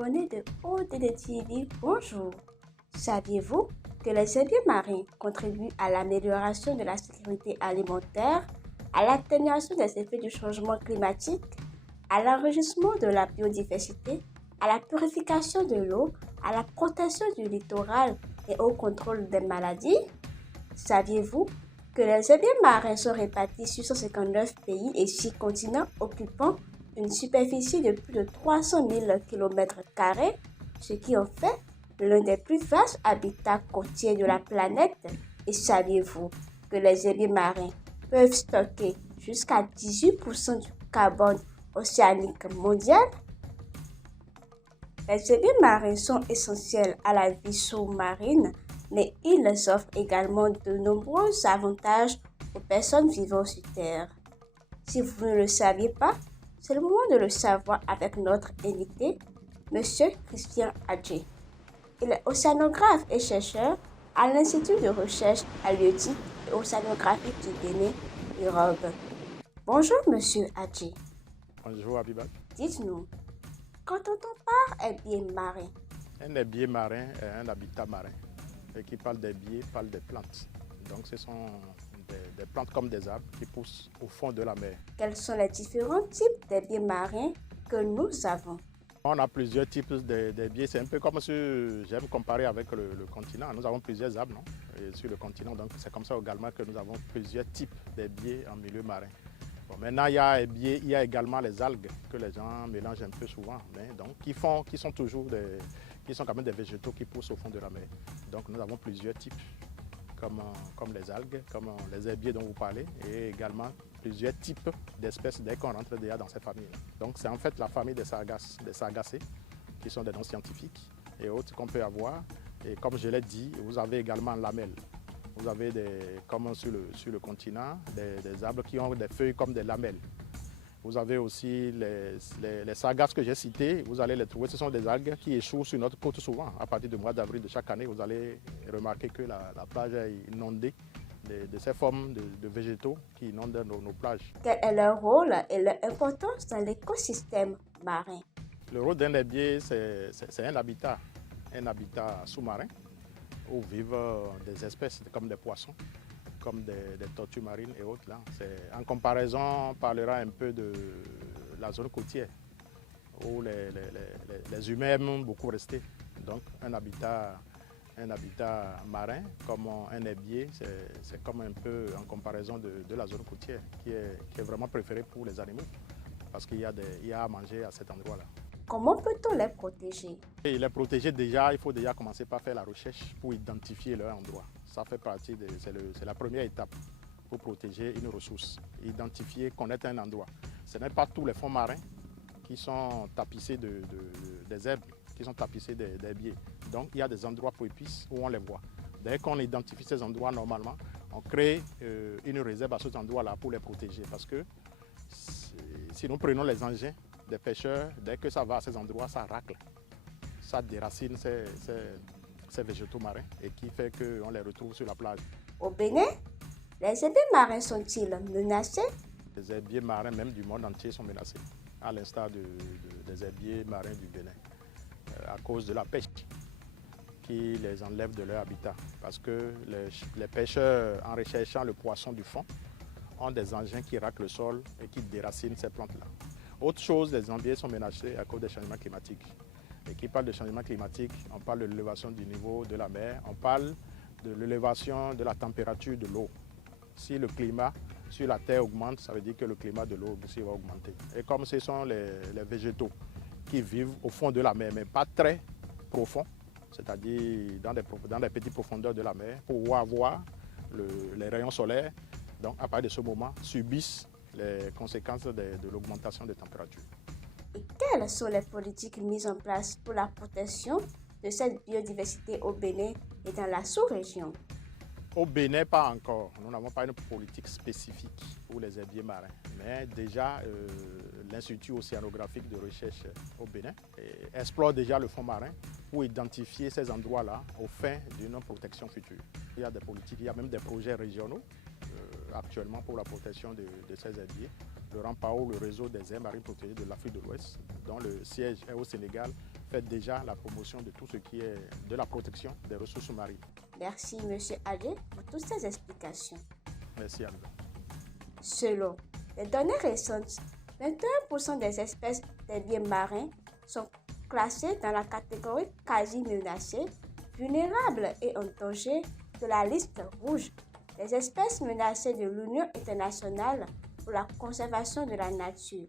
abonnés de ODD TV, bonjour. Saviez-vous que les herbiers marins contribuent à l'amélioration de la sécurité alimentaire, à l'atténuation des effets du changement climatique, à l'enrichissement de la biodiversité, à la purification de l'eau, à la protection du littoral et au contrôle des maladies? Saviez-vous que les herbiers marins sont répartis sur 159 pays et 6 continents occupant une superficie de plus de 300 000 km², ce qui en fait l'un des plus vastes habitats côtiers de la planète? Et saviez-vous que les herbiers marins peuvent stocker jusqu'à 18% du carbone océanique mondial? Les herbiers marins sont essentiels à la vie sous-marine, mais ils offrent également de nombreux avantages aux personnes vivant sur Terre. Si vous ne le saviez pas, c'est le moment de le savoir avec notre invité, M. Christian Adjei. Il est océanographe et chercheur à l'Institut de recherche halieutique et océanographique du Bénin, IROB. Bonjour, M. Adjei. Bonjour Abibat. Dites-nous, quand on par herbier marin? Un herbier marin est un habitat marin. Et qui parle d'herbier, parle des plantes. Donc ce sont des plantes comme des arbres qui poussent au fond de la mer. Quels sont les différents types d'herbiers marins que nous avons? On a plusieurs types d'herbiers. C'est un peu comme si j'aime comparer avec le continent. Nous avons plusieurs arbres, non? Et sur le continent, donc c'est comme ça également que nous avons plusieurs types d'herbiers en milieu marin. Bon, maintenant, il y a également les algues que les gens mélangent un peu souvent, mais donc, qui sont quand même des végétaux qui poussent au fond de la mer. Donc nous avons plusieurs types, comme les algues, comme les herbiers dont vous parlez, et également plusieurs types d'espèces dès qu'on rentre déjà dans cette famille. Donc c'est en fait la famille des sargacées, qui sont des noms scientifiques et autres qu'on peut avoir. Et comme je l'ai dit, vous avez également lamelles. Vous avez, comme sur le continent, des arbres qui ont des feuilles comme des lamelles. Vous avez aussi les sargasses que j'ai citées, vous allez les trouver. Ce sont des algues qui échouent sur notre côte souvent. À partir du mois d'avril de chaque année, vous allez remarquer que la plage est inondée de ces formes de végétaux qui inondent nos plages. Quel est leur rôle et leur importance dans l'écosystème marin? Le rôle d'un herbier, c'est un habitat sous-marin où vivent des espèces comme des poissons, comme des tortues marines et autres. Là. En comparaison, on parlera un peu de la zone côtière, où les humains aiment beaucoup rester. Donc un habitat marin, comme un herbier, c'est comme un peu en comparaison de la zone côtière, qui est vraiment préférée pour les animaux, parce qu'il y a à manger à cet endroit-là. Comment peut-on les protéger? Et les protéger déjà, il faut déjà commencer par faire la recherche pour identifier leur endroit. Ça fait partie, c'est la première étape pour protéger une ressource. Identifier, connaître un endroit. Ce n'est pas tous les fonds marins qui sont tapissés des herbes, qui sont tapissés d'herbiers. Donc il y a des endroits propices où on les voit. Dès qu'on identifie ces endroits, normalement, on crée une réserve à cet endroit-là pour les protéger. Parce que si nous prenons les engins des pêcheurs, dès que ça va à ces endroits, ça racle. Ça déracine ces végétaux marins et qui fait qu'on les retrouve sur la plage. Au Bénin, les herbiers marins sont-ils menacés? Les herbiers marins, même du monde entier, sont menacés, à l'instar des herbiers marins du Bénin, à cause de la pêche qui les enlève de leur habitat. Parce que les pêcheurs, en recherchant le poisson du fond, ont des engins qui raclent le sol et qui déracinent ces plantes-là. Autre chose, les herbiers sont menacés à cause des changements climatiques. Et qui parle de changement climatique, on parle de l'élévation du niveau de la mer, on parle de l'élévation de la température de l'eau. Si le climat sur la Terre augmente, ça veut dire que le climat de l'eau aussi va augmenter. Et comme ce sont les végétaux qui vivent au fond de la mer, mais pas très profond, c'est-à-dire dans des petites profondeurs de la mer, pour voir les rayons solaires, donc à partir de ce moment, subissent les conséquences de l'augmentation des températures. Et quelles sont les politiques mises en place pour la protection de cette biodiversité au Bénin et dans la sous-région? Au Bénin, pas encore. Nous n'avons pas une politique spécifique pour les herbiers marins. Mais déjà, l'Institut océanographique de recherche au Bénin explore déjà le fond marin pour identifier ces endroits-là aux fins d'une protection future. Il y a des politiques, il y a même des projets régionaux actuellement pour la protection de ces herbiers. Le RAMPAO, le réseau des aires marines protégées de l'Afrique de l'Ouest, dont le siège est au Sénégal, fait déjà la promotion de tout ce qui est de la protection des ressources marines. Merci, M. Adé, pour toutes ces explications. Merci, Aldo. Selon les données récentes, 21% des espèces des biens marins sont classées dans la catégorie quasi menacée, vulnérables et en danger de la liste rouge des espèces menacées de l'Union internationale pour la conservation de la nature.